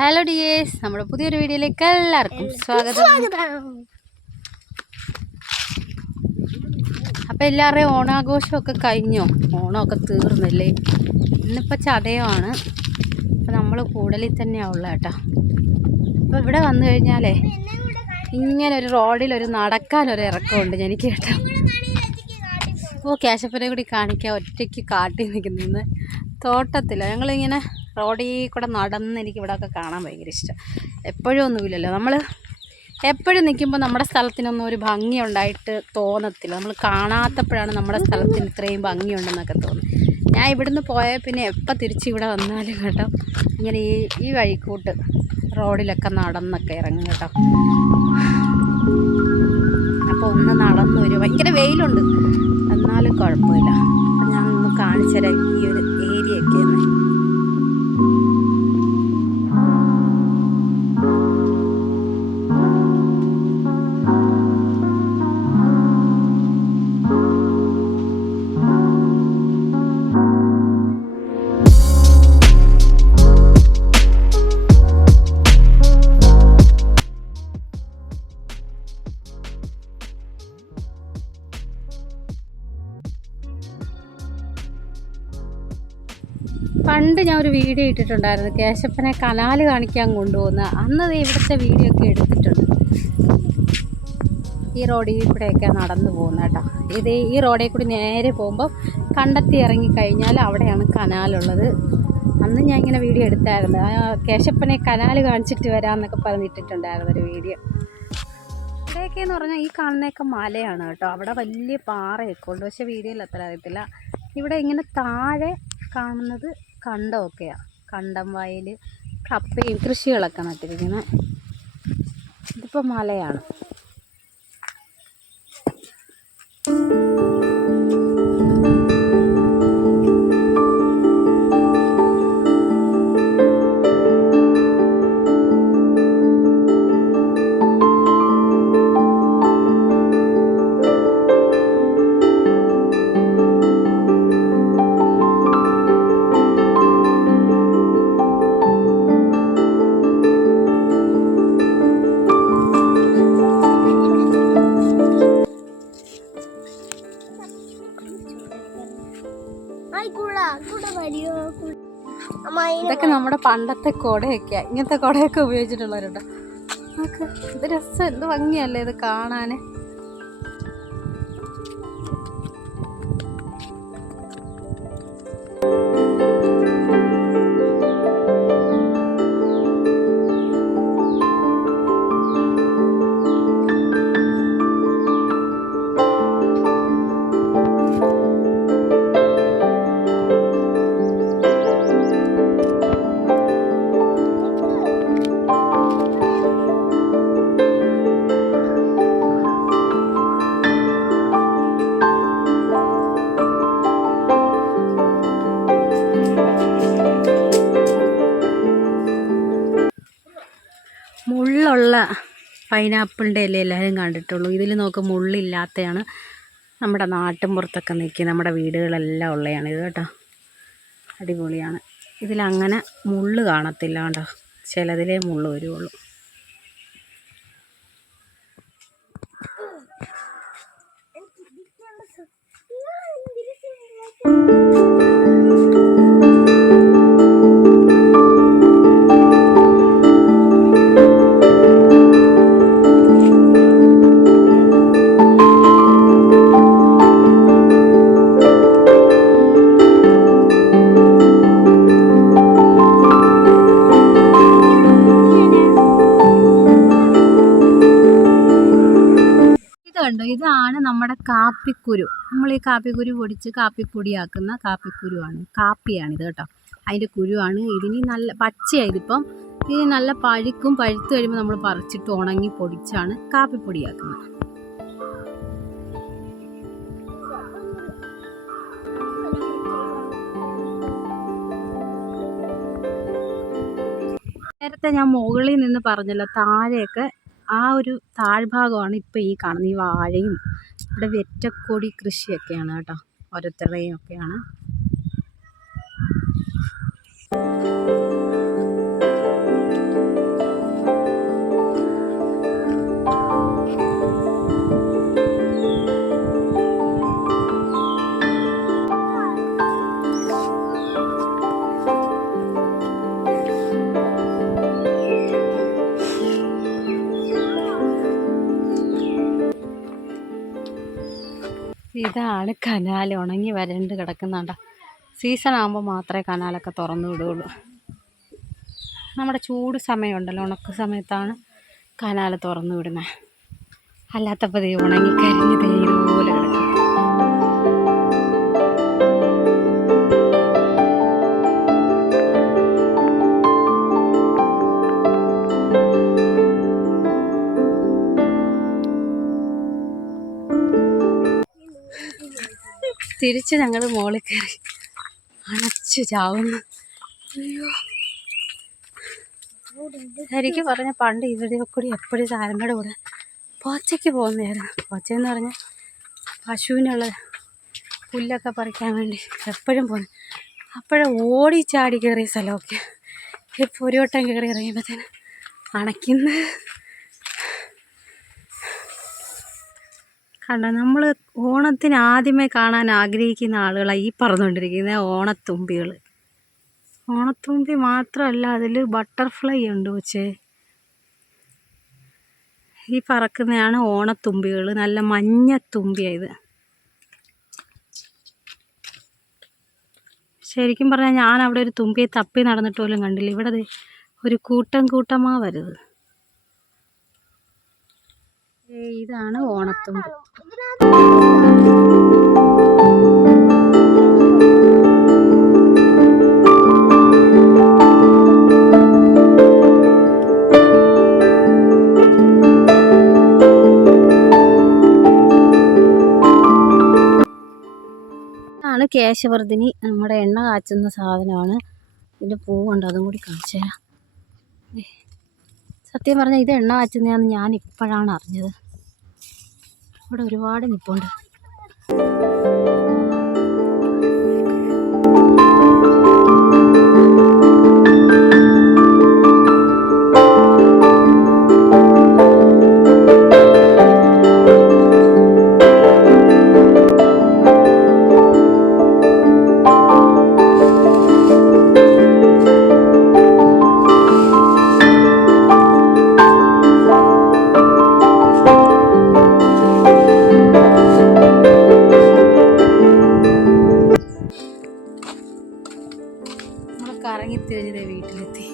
Hello dears, നമ്മുടെ പുതിയൊരു വീഡിയോയിലേക്ക് എല്ലാവർക്കും സ്വാഗതം. അപ്പോൾ എല്ലാവരുടെയും ഓണാഘോഷമൊക്കെ കഴിഞ്ഞോ? ഓണമൊക്കെ തീർന്നില്ലേ? ഇന്നിപ്പോൾ ചതയമാണ്. അപ്പോൾ നമ്മൾ കൂടലിൽ തന്നെയാണ് ഉള്ളത് കേട്ടോ. അപ്പോൾ ഇവിടെ വന്നു കഴിഞ്ഞാലേ ഇങ്ങനെ ഒരു റോഡിലൊരു നടക്കാനൊരു ഇറക്കമുണ്ട് എനിക്ക് കേട്ടോ. അപ്പോൾ കേശപ്പനെ കൂടി കാണിക്കാൻ ഒറ്റയ്ക്ക് കാട്ടി നിൽക്കുന്നത് തോട്ടത്തില്ല. ഞങ്ങളിങ്ങനെ റോഡിൽ കൂടെ നടന്ന് എനിക്കിവിടെയൊക്കെ കാണാൻ ഭയങ്കര ഇഷ്ടം. എപ്പോഴും ഒന്നുമില്ലല്ലോ, നമ്മൾ എപ്പോഴും നിൽക്കുമ്പോൾ നമ്മുടെ സ്ഥലത്തിനൊന്നും ഒരു ഭംഗി ഉണ്ടായിട്ട് തോന്നത്തില്ല. നമ്മൾ കാണാത്തപ്പോഴാണ് നമ്മുടെ സ്ഥലത്തിന് ഇത്രയും ഭംഗിയുണ്ടെന്നൊക്കെ തോന്നുന്നത്. ഞാൻ ഇവിടുന്ന് പോയാൽ പിന്നെ എപ്പോൾ തിരിച്ച് ഇവിടെ വന്നാലും കേട്ടോ ഇങ്ങനെ ഈ വഴിക്കൂട്ട് റോഡിലൊക്കെ നടന്നൊക്കെ ഇറങ്ങും കേട്ടോ. അപ്പോൾ ഒന്ന് നടന്നു വരും. ഭയങ്കര വെയിലുണ്ട്, എന്നാലും കുഴപ്പമില്ല. അപ്പം ഞാൻ ഒന്ന് കാണിച്ചു തരാം ഈ ഒരു ഏരിയയൊക്കെ ഒന്ന്. പണ്ട് ഞാൻ ഒരു വീഡിയോ ഇട്ടിട്ടുണ്ടായിരുന്നു, കേശപ്പനെ കനാല് കാണിക്കാൻ കൊണ്ടുപോകുന്ന. അന്ന് ഇവിടുത്തെ വീഡിയോ ഒക്കെ എടുത്തിട്ടുണ്ട്. ഈ റോഡിൽ കൂടെയൊക്കെ നടന്നു പോകുന്ന കേട്ടോ. ഈ റോഡിൽ കൂടി നേരെ പോകുമ്പോൾ കണ്ടെത്തി ഇറങ്ങിക്കഴിഞ്ഞാൽ അവിടെയാണ് കനാലുള്ളത്. അന്ന് ഞാൻ ഇങ്ങനെ വീഡിയോ എടുത്തായിരുന്നു. കേശപ്പനെ കനാല് കാണിച്ചിട്ട് വരാമെന്നൊക്കെ പറഞ്ഞിട്ടിട്ടുണ്ടായിരുന്നൊരു വീഡിയോ. ഇവിടെയൊക്കെയെന്ന് പറഞ്ഞാൽ ഈ കാണുന്നതൊക്കെ മലയാണ് കേട്ടോ. അവിടെ വലിയ പാറയൊക്കെ ഉണ്ട്, പക്ഷേ വീഡിയോയിൽ അത്ര അറിയത്തില്ല. ഇവിടെ ഇങ്ങനെ താഴെ കാണുന്നത് കണ്ടമൊക്കെയാണ്. കണ്ടം, വയൽ, കപ്പയും കൃഷികളൊക്കെ നട്ടിരിക്കുന്നത്. ഇതിപ്പോൾ മലയാണ്. ഇതൊക്കെ നമ്മുടെ പണ്ടത്തെ കുടയൊക്കെയാണ്. ഇങ്ങനത്തെ കുടയൊക്കെ ഉപയോഗിച്ചിട്ടുള്ളവരുണ്ട്. നമുക്ക് ഇത് രസം, എന്ത് ഭംഗിയല്ലേ ഇത് കാണാൻ. മുള്ളുള്ള പൈനാപ്പിളിൻ്റെ ഇല എല്ലാവരും കണ്ടിട്ടുള്ളൂ. ഇതിൽ നോക്ക്, മുള്ളില്ലാത്തതാണ്. നമ്മുടെ നാട്ടിൻ പുറത്തൊക്കെ നിൽക്കുക, നമ്മുടെ വീടുകളെല്ലാം ഉള്ളതാണ് ഇത് കേട്ടോ. അടിപൊളിയാണ്. ഇതിലങ്ങനെ മുള്ള് കാണത്തില്ല കേട്ടോ, ചിലതിലേ മുള്ള് വരുള്ളൂ. ഇതാണ് നമ്മുടെ കാപ്പിക്കുരു. നമ്മൾ ഈ കാപ്പിക്കുരു പൊടിച്ച് കാപ്പിപ്പൊടിയാക്കുന്ന കാപ്പിക്കുരുവാണ്, കാപ്പിയാണിത് കേട്ടോ. അതിൻ്റെ കുരുവാണ്. ഇതിന് നല്ല പച്ചയാണ്. ഇതിപ്പം ഇതിന് നല്ല പഴുത്ത് കഴിയുമ്പോൾ നമ്മൾ പറിച്ചിട്ട് ഉണങ്ങി പൊടിച്ചാണ് കാപ്പിപ്പൊടിയാക്കുന്നത്. നേരത്തെ ഞാൻ മുകളിൽ നിന്ന് പറഞ്ഞല്ലോ, താഴെയൊക്കെ ആ ഒരു താഴ്ഭാഗമാണ് ഇപ്പോൾ ഈ കാണുന്ന ഈ വാഴയും ഇവിടെ വെറ്റക്കൊടി കൃഷിയൊക്കെയാണ് കേട്ടോ, ഓരോരുത്തരുടെയും ഒക്കെയാണ്. ഇതാണ് കനാൽ. ഉണങ്ങി വരണ്ട് കിടക്കുന്നുണ്ട. സീസൺ ആകുമ്പോൾ മാത്രമേ കനാലൊക്കെ തുറന്നു വിടുകയുള്ളൂ. നമ്മുടെ ചൂട് സമയമുണ്ടല്ലോ, ഉണക്ക സമയത്താണ് കനാൽ തുറന്നു വിടുന്നത്. അല്ലാത്തപ്പോൾ ദേ ഉണങ്ങി കരിഞ്ഞ് ഇതുപോലെ കിടക്കും. തിരിച്ച് ഞങ്ങൾ മുകളിൽ കയറി അണച്ചു ചാവുന്നു. അയ്യോ, ശരിക്കും പറഞ്ഞാൽ പണ്ട് ഇവിടെ കൂടി എപ്പോഴും സാരങ്ങളുടെ കൂടെ പോച്ചയ്ക്ക് പോകുന്നതായിരുന്നു. പോച്ചയെന്ന് പറഞ്ഞാൽ പശുവിനുള്ള പുല്ലൊക്കെ പറിക്കാൻ വേണ്ടി എപ്പോഴും പോകുന്നു. അപ്പോഴും ഓടിച്ചാടി കയറിയ സ്ഥലമൊക്കെ ഇപ്പോൾ ഒരു വട്ടം കയറി ഇറങ്ങിയപ്പോഴത്തേന് അണയ്ക്കുന്നു. കണ്ട, നമ്മൾ ഓണത്തിന് ആദ്യമേ കാണാൻ ആഗ്രഹിക്കുന്ന ആളുകളാണ് ഈ പറന്നുകൊണ്ടിരിക്കുന്ന ഓണത്തുമ്പികൾ. ഓണത്തുമ്പി മാത്രമല്ല, അതിൽ ബട്ടർഫ്ലൈ ഉണ്ട്. പക്ഷേ ഈ പറക്കുന്നതാണ് ഓണത്തുമ്പികൾ. നല്ല മഞ്ഞത്തുമ്പിയാണ് ഇത്. ശരിക്കും പറഞ്ഞാൽ ഞാൻ അവിടെ ഒരു തുമ്പിയെ തപ്പി നടന്നിട്ട് പോലും കണ്ടില്ല. ഇവിടെ ഒരു കൂട്ടമാ വരുന്നത്. ഇതാണ് ഓണത്തുമ്പി. ഇതാണ് കേശവർദ്ധിനി. നമ്മുടെ എണ്ണ കാച്ചുന്ന സാധനമാണ്. ഇതിൻ്റെ പൂവുണ്ട്, അതും കൂടി കാണിച്ചു തരാം. സത്യം പറഞ്ഞാൽ ഇത് എണ്ണ കാച്ചുന്നതാണെന്ന് ഞാൻ ഇപ്പോഴാണ് അറിഞ്ഞത്. ഇവിടെ ഒരുപാട് നിൽപ്പുണ്ട്. കറങ്ങിത്തിരിഞ്ഞ് വീട്ടിലെത്തി.